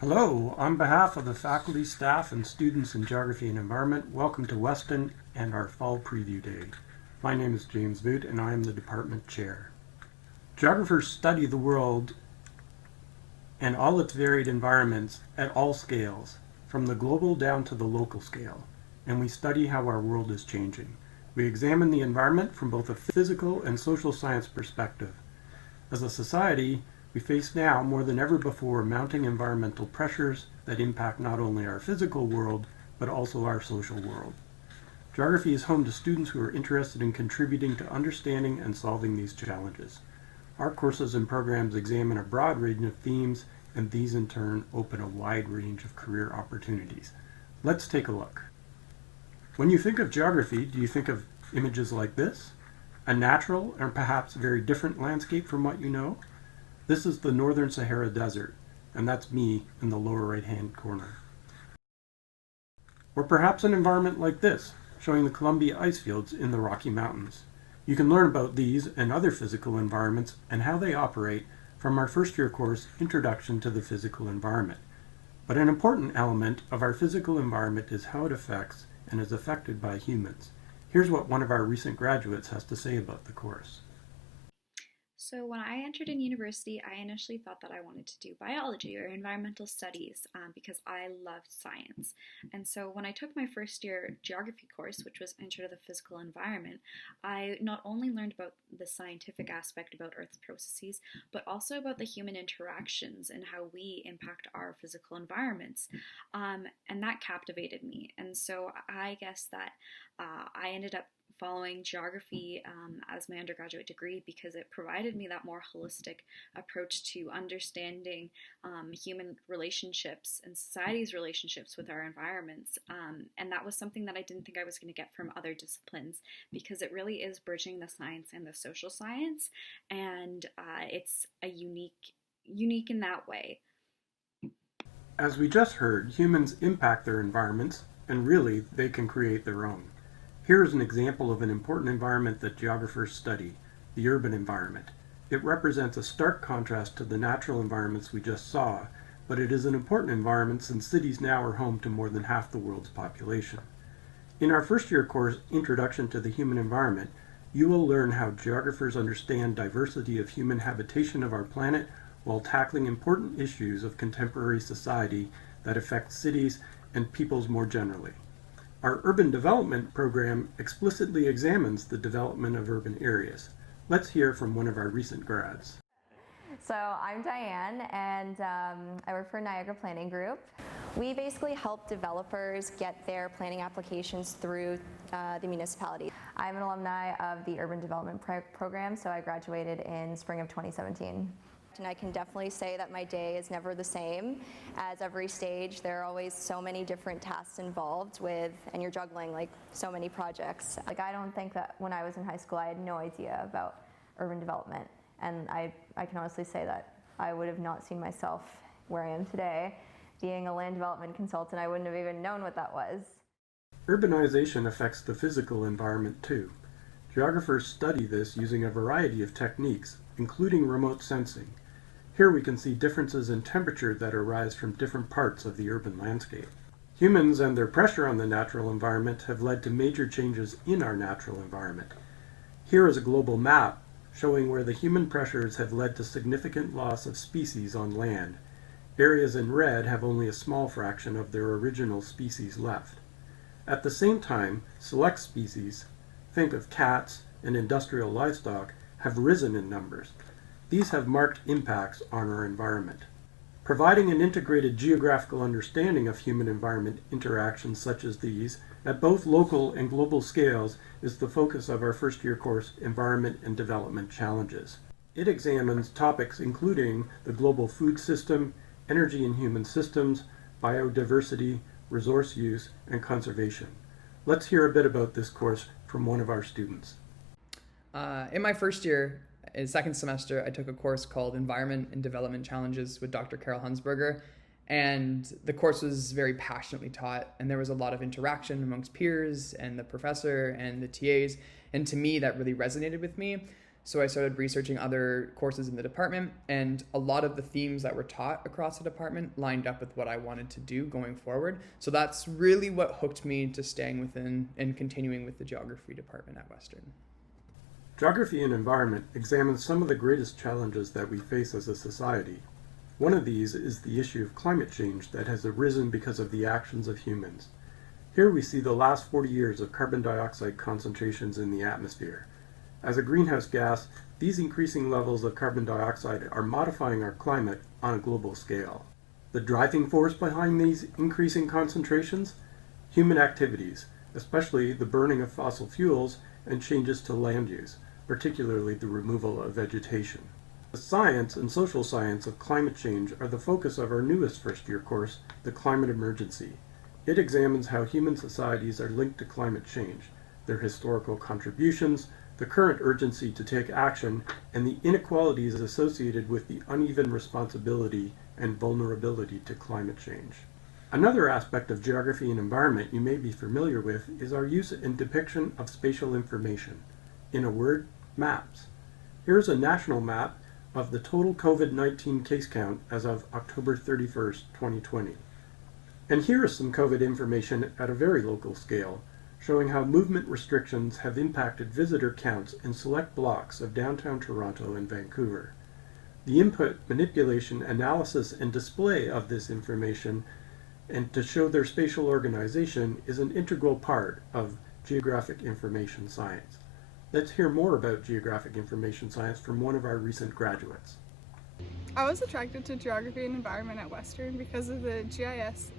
Hello, on behalf of the faculty, staff, and students in Geography and Environment, welcome to Weston and our Fall Preview Day. My name is James Voot and I am the department chair. Geographers study the world and all its varied environments at all scales, from the global down to the local scale, and we study how our world is changing. We examine the environment from both a physical and social science perspective. As a society, we face now more than ever before mounting environmental pressures that impact not only our physical world, but also our social world. Geography is home to students who are interested in contributing to understanding and solving these challenges. Our courses and programs examine a broad range of themes, and these in turn open a wide range of career opportunities. Let's take a look. When you think of geography, do you think of images like this? A natural or perhaps very different landscape from what you know? This is the Northern Sahara Desert, and that's me in the lower right-hand corner. Or perhaps an environment like this, showing the Columbia ice fields in the Rocky Mountains. You can learn about these and other physical environments and how they operate from our first-year course, Introduction to the Physical Environment. But an important element of our physical environment is how it affects and is affected by humans. Here's what one of our recent graduates has to say about the course. So when I entered in university, I initially thought that I wanted to do biology or environmental studies because I loved science. And so when I took my first year geography course, which was Intro to the Physical Environment, I not only learned about the scientific aspect about Earth's processes, but also about the human interactions and how we impact our physical environments. And that captivated me. And so I guess that I ended up following geography as my undergraduate degree because it provided me that more holistic approach to understanding human relationships and society's relationships with our environments. And that was something that I didn't think I was going to get from other disciplines because it really is bridging the science and the social science, and it's a unique in that way. As we just heard, humans impact their environments, and really, they can create their own. Here is an example of an important environment that geographers study, the urban environment. It represents a stark contrast to the natural environments we just saw, but it is an important environment since cities now are home to more than half the world's population. In our first year course, Introduction to the Human Environment, you will learn how geographers understand diversity of human habitation of our planet while tackling important issues of contemporary society that affect cities and peoples more generally. Our urban development program explicitly examines the development of urban areas. Let's hear from one of our recent grads. So I'm Diane, and I work for Niagara Planning Group. We basically help developers get their planning applications through the municipality. I'm an alumni of the Urban Development Program, so I graduated in spring of 2017. And I can definitely say that my day is never the same. As every stage, there are always so many different tasks involved with, and you're juggling like so many projects. Like, I don't think that when I was in high school, I had no idea about urban development. And I can honestly say that I would have not seen myself where I am today. Being a land development consultant, I wouldn't have even known what that was. Urbanization affects the physical environment too. Geographers study this using a variety of techniques, including remote sensing. Here we can see differences in temperature that arise from different parts of the urban landscape. Humans and their pressure on the natural environment have led to major changes in our natural environment. Here is a global map showing where the human pressures have led to significant loss of species on land. Areas in red have only a small fraction of their original species left. At the same time, select species, think of cats and industrial livestock, have risen in numbers. These have marked impacts on our environment. Providing an integrated geographical understanding of human-environment interactions such as these, at both local and global scales, is the focus of our first-year course, Environment and Development Challenges. It examines topics including the global food system, energy and human systems, biodiversity, resource use, and conservation. Let's hear a bit about this course from one of our students. In my first year, in second semester, I took a course called Environment and Development Challenges with Dr. Carol Hunsberger, and the course was very passionately taught, and there was a lot of interaction amongst peers and the professor and the TAs, and to me, that really resonated with me. So I started researching other courses in the department, and a lot of the themes that were taught across the department lined up with what I wanted to do going forward. So that's really what hooked me to staying within and continuing with the geography department at Western. Geography and Environment examines some of the greatest challenges that we face as a society. One of these is the issue of climate change that has arisen because of the actions of humans. Here we see the last 40 years of carbon dioxide concentrations in the atmosphere. As a greenhouse gas, these increasing levels of carbon dioxide are modifying our climate on a global scale. The driving force behind these increasing concentrations? Human activities, especially the burning of fossil fuels and changes to land use, particularly the removal of vegetation. The science and social science of climate change are the focus of our newest first-year course, The Climate Emergency. It examines how human societies are linked to climate change, their historical contributions, the current urgency to take action, and the inequalities associated with the uneven responsibility and vulnerability to climate change. Another aspect of geography and environment you may be familiar with is our use and depiction of spatial information. In a word, maps. Here's a national map of the total COVID-19 case count as of October 31st, 2020. And here is some COVID information at a very local scale, showing how movement restrictions have impacted visitor counts in select blocks of downtown Toronto and Vancouver. The input, manipulation, analysis, and display of this information and to show their spatial organization is an integral part of geographic information science. Let's hear more about geographic information science from one of our recent graduates. I was attracted to geography and environment at Western because of the GIS,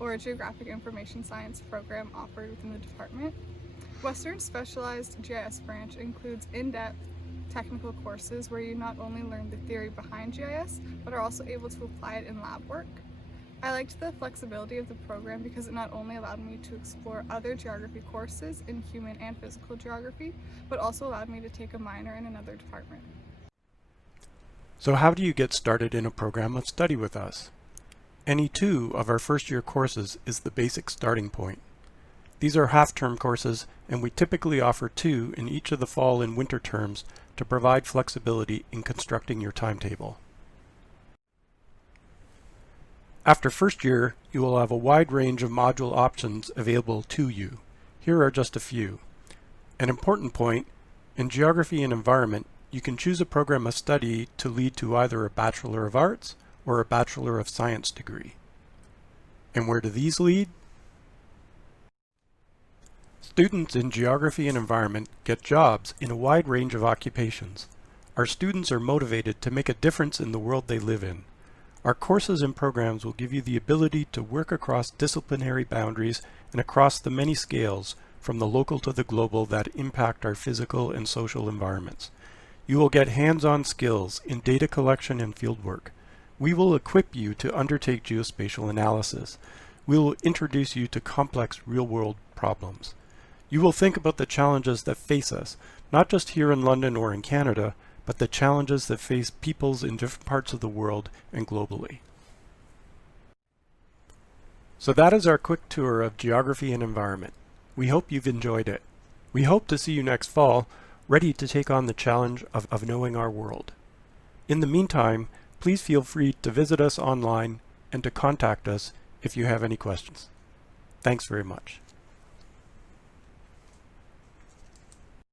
or Geographic Information Science program offered within the department. Western's specialized GIS branch includes in-depth technical courses where you not only learn the theory behind GIS, but are also able to apply it in lab work. I liked the flexibility of the program because it not only allowed me to explore other geography courses in human and physical geography, but also allowed me to take a minor in another department. So how do you get started in a program of study with us? Any two of our first-year courses is the basic starting point. These are half-term courses, and we typically offer two in each of the fall and winter terms to provide flexibility in constructing your timetable. After first year, you will have a wide range of module options available to you. Here are just a few. An important point, in Geography and Environment, you can choose a program of study to lead to either a Bachelor of Arts or a Bachelor of Science degree. And where do these lead? Students in Geography and Environment get jobs in a wide range of occupations. Our students are motivated to make a difference in the world they live in. Our courses and programs will give you the ability to work across disciplinary boundaries and across the many scales, from the local to the global, that impact our physical and social environments. You will get hands-on skills in data collection and fieldwork. We will equip you to undertake geospatial analysis. We will introduce you to complex real-world problems. You will think about the challenges that face us, not just here in London or in Canada, but the challenges that face peoples in different parts of the world and globally. So that is our quick tour of Geography and Environment. We hope you've enjoyed it. We hope to see you next fall, ready to take on the challenge of knowing our world. In the meantime, please feel free to visit us online and to contact us if you have any questions. Thanks very much.